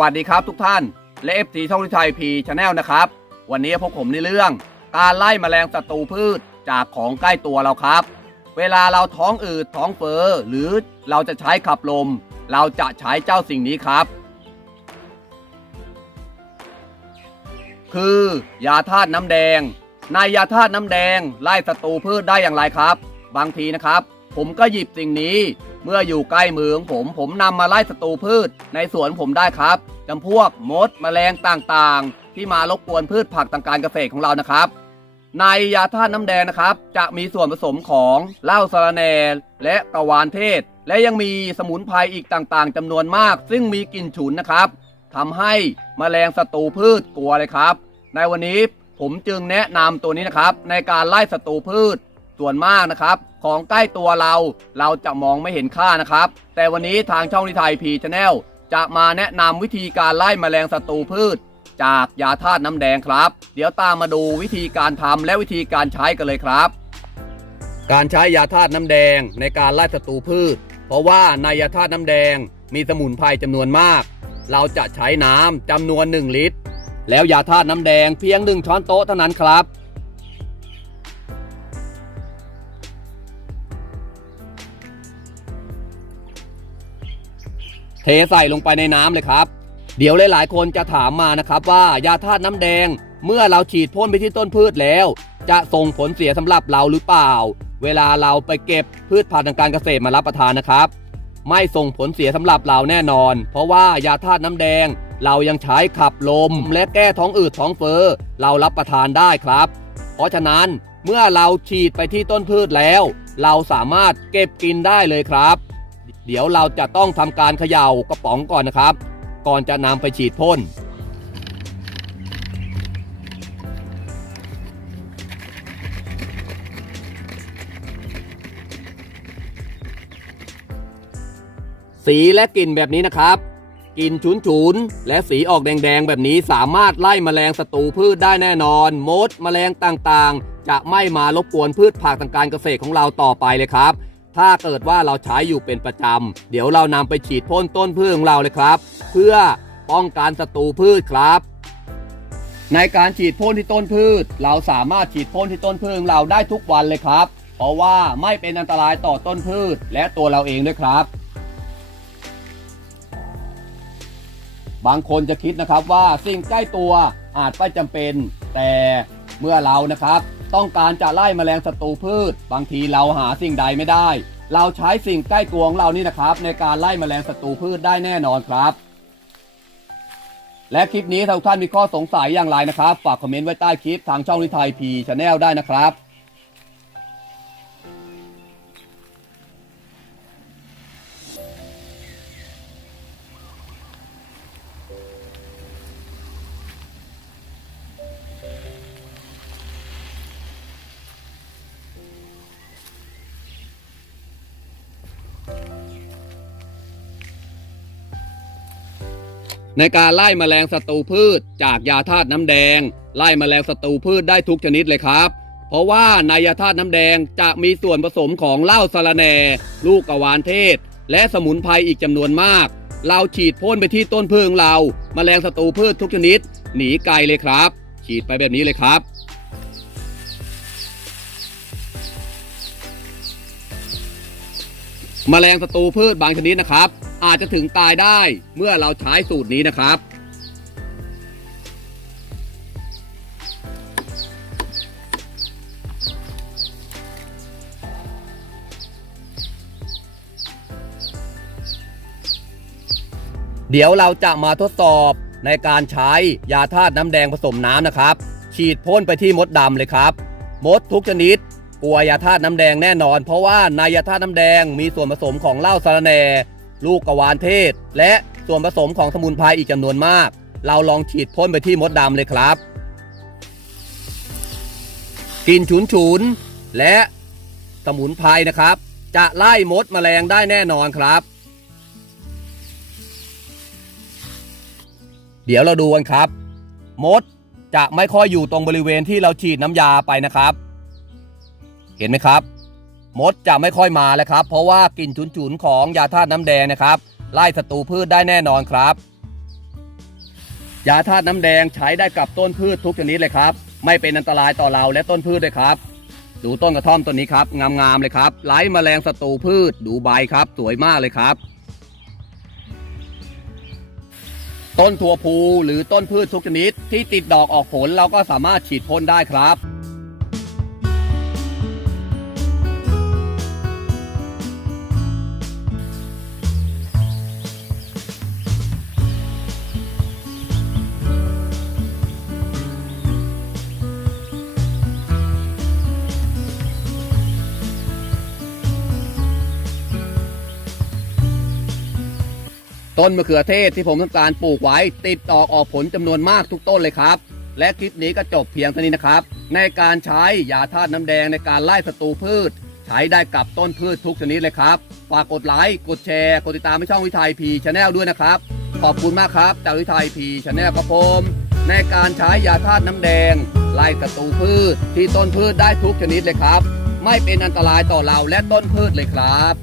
วัสดีครับทุกท่าน และเอฟซีช่องทิชัยพีชาแนลนะครับ วันนี้พบผมในเรื่อง การไล่แมลงศัตรูพืชจากของใกล้ตัวเราครับ เวลาเราท้องอืดท้องเฟ้อหรือเราจะใช้ขับลม เราจะใช้เจ้าสิ่งนี้ครับ คือยาธาตุน้ำแดง ในยาธาตุน้ำแดงไล่ศัตรูพืชได้อย่างไรครับ บางทีนะครับ ผมก็หยิบสิ่งนี้ เมื่ออยู่ใกล้มือของผม ผมนำมาไล่ศัตรูพืช ในสวนผมได้ครับจำพวกมดแมลงต่างๆ ที่มารบกวนพืชผักทางการเกษตรของเรานะครับ ในยาธาตุน้ำแดงนะครับ จะมีส่วนผสมของเหล้าสาระแหน่และกะวานเทศ และยังมีสมุนไพรอีกต่างๆจำนวนมาก ซึ่งมีกลิ่นฉุนนะครับทำให้แมลงศัตรูพืชกลัวเลยครับ ในวันนี้ผมจึงแนะนำตัวนี้นะครับ ในการไล่ศัตรูพืช ส่วนมากนะครับ ของใกล้ตัวเราเราจะมองไม่เห็นค่านะครับ แต่วันนี้ทางช่องนิทายพีชแนลจะมาแนะนำวิธีการไล่แมลงศัตรูพืช จากยาธาตุน้ำแดงครับ เดี๋ยวตามมาดูวิธีการทำและวิธีการใช้กันเลยครับ การใช้ยาธาตุน้ำแดงในการไล่ศัตรูพืช เพราะว่าในยาธาตุน้ำแดงมีสมุนไพรจำนวนมาก เราจะใช้น้ำจำนวน 1 ลิตร แล้วยาธาตุน้ำแดงเพียงหนึ่งช้อนโต๊ะเท่านั้นครับ ใส่ลงไปในน้ำเลยครับ เดี๋ยวหลายๆ คนจะถามมานะครับว่ายาธาตุน้ำแดง เมื่อเราฉีดพ่นไปที่ต้นพืชแล้ว จะส่งผลเสียสำหรับเราหรือเปล่า เวลาเราไปเก็บพืชพันธุ์ทางการเกษตรมารับประทานนะครับ ไม่ส่งผลเสียสำหรับเราแน่นอน เพราะว่ายาธาตุน้ำแดง เรายังใช้ขับลม และแก้ท้องอืดท้องเฟ้อเรารับประทานได้ครับ เพราะฉะนั้นเมื่อเราฉีดไปที่ต้นพืชแล้ว เราสามารถเก็บกินได้เลยครับ เดี๋ยวเราจะต้องทำการเขย่ากระป๋องก่อนนะครับ ก่อนจะนำไปฉีดพ่นสีและกลิ่นแบบนี้นะครับ กลิ่นฉุนฉุนๆและสีออกแดงๆแบบนี้สามารถไล่แมลงศัตรูพืชได้แน่นอนมดแมลงต่างๆ จะไม่มารบกวนพืชผักทางการเกษตรของเราต่อไปเลยครับ ถ้าเกิดว่าเราใช้อยู่เป็นประจำ เดี๋ยวเรานำไปฉีดพ่นต้นพืชของเราเลยครับ เพื่อป้องกันศัตรูพืชครับ ในการฉีดพ่นที่ต้นพืช เราสามารถฉีดพ่นที่ต้นพืชของเราได้ทุกวันเลยครับ เพราะว่าไม่เป็นอันตรายต่อต้นพืชและตัวเราเองด้วยครับ บางคนจะคิดนะครับว่าสิ่งใกล้ตัวอาจไม่จำเป็น แต่เมื่อเรานะครับ ต้องการจะไล่แมลงศัตรูพืช บางทีเราหาสิ่งใดไม่ได้ เราใช้สิ่งใกล้ตัวของเรานี่นะครับ ในการไล่แมลงศัตรูพืชได้แน่นอนครับ และคลิปนี้ถ้าทุกท่านมีข้อสงสัยอย่างไรนะครับ ฝากคอมเมนต์ไว้ใต้คลิปทางช่องนิทยพีชาแนลได้นะครับ ในการไล่แมลงศัตรูพืช จากยาธาตุน้ำแดง ไล่แมลงศัตรูพืชได้ทุกชนิดเลยครับ เพราะว่าในยาธาตุน้ำแดงจะมีส่วนผสมของเหล้าสาระแหน่ลูกกะวานเทศ และสมุนไพรอีกจำนวนมาก เราฉีดพ่นไปที่ต้นพืชของเราแมลงศัตรูพืชทุกชนิด หนีไกลเลยครับ ฉีดไปแบบนี้เลยครับแมลงศัตรูพืชบางชนิดนะครับ อาจจะถึงตายได้เมื่อเราใช้สูตรนี้นะครับ เดี๋ยวเราจะมาทดสอบในการใช้ยาธาตุน้ำแดงผสมน้ำนะครับ ฉีดพ่นไปที่มดดำเลยครับ มดทุกชนิดกลัวยาธาตุน้ำแดงแน่นอน เพราะว่าในยาธาตุน้ำแดงมีส่วนผสมของเหล้าสารแหน่ ลูกกวานเทศ และส่วนผสมของสมุนไพรอีกจำนวนมาก เราลองฉีดพ่นไปที่มดดำเลยครับกลิ่นฉุนฉุนและสมุนไพรนะครับ จะไล่มดแมลงได้แน่นอนครับ เดี๋ยวเราดูกันครับ มดจะไม่ค่อยอยู่ตรงบริเวณที่เราฉีดน้ำยาไปนะครับ เห็นไหมครับ มดจะไม่ค่อยมาแล้วครับ เพราะว่ากลิ่นฉุนๆของยาธาตุน้ำแดงนะครับ ไล่ศัตรูพืชได้แน่นอนครับ ยาธาตุน้ำแดงใช้ได้กับต้นพืชทุกชนิดเลยครับ ไม่เป็นอันตรายต่อเราและต้นพืชด้วยครับ ดูต้นกระท่อมต้นนี้ครับงามๆเลยครับไร้แมลงศัตรูพืชดูใบครับ สวยมากเลยครับ ต้นถั่วพูหรือต้นพืชทุกชนิดที่ติดดอกออกผลเราก็สามารถฉีดพ่นได้ครับ ต้นมะเขือเทศที่ผมต้องการปลูกไว้ ติดดอกออกผลจำนวนมากทุกต้นเลยครับ และคลิปนี้ก็จบเพียงเท่านี้นะครับ ในการใช้ยาธาตุน้ำแดงในการไล่ศัตรูพืช ใช้ได้กับต้นพืชทุกชนิดเลยครับฝากกดไลค์กดแชร์ กดติดตามให้ช่องวิทยพีชาแนลด้วยนะครับ ขอบคุณมากครับจากวิทยพีชาแนลครับผมในการใช้ยาธาตุน้ำแดง ไล่ศัตรูพืช ที่ต้นพืชได้ทุกชนิดเลยครับ ไม่เป็นอันตรายต่อเราและต้นพืชเลยครับ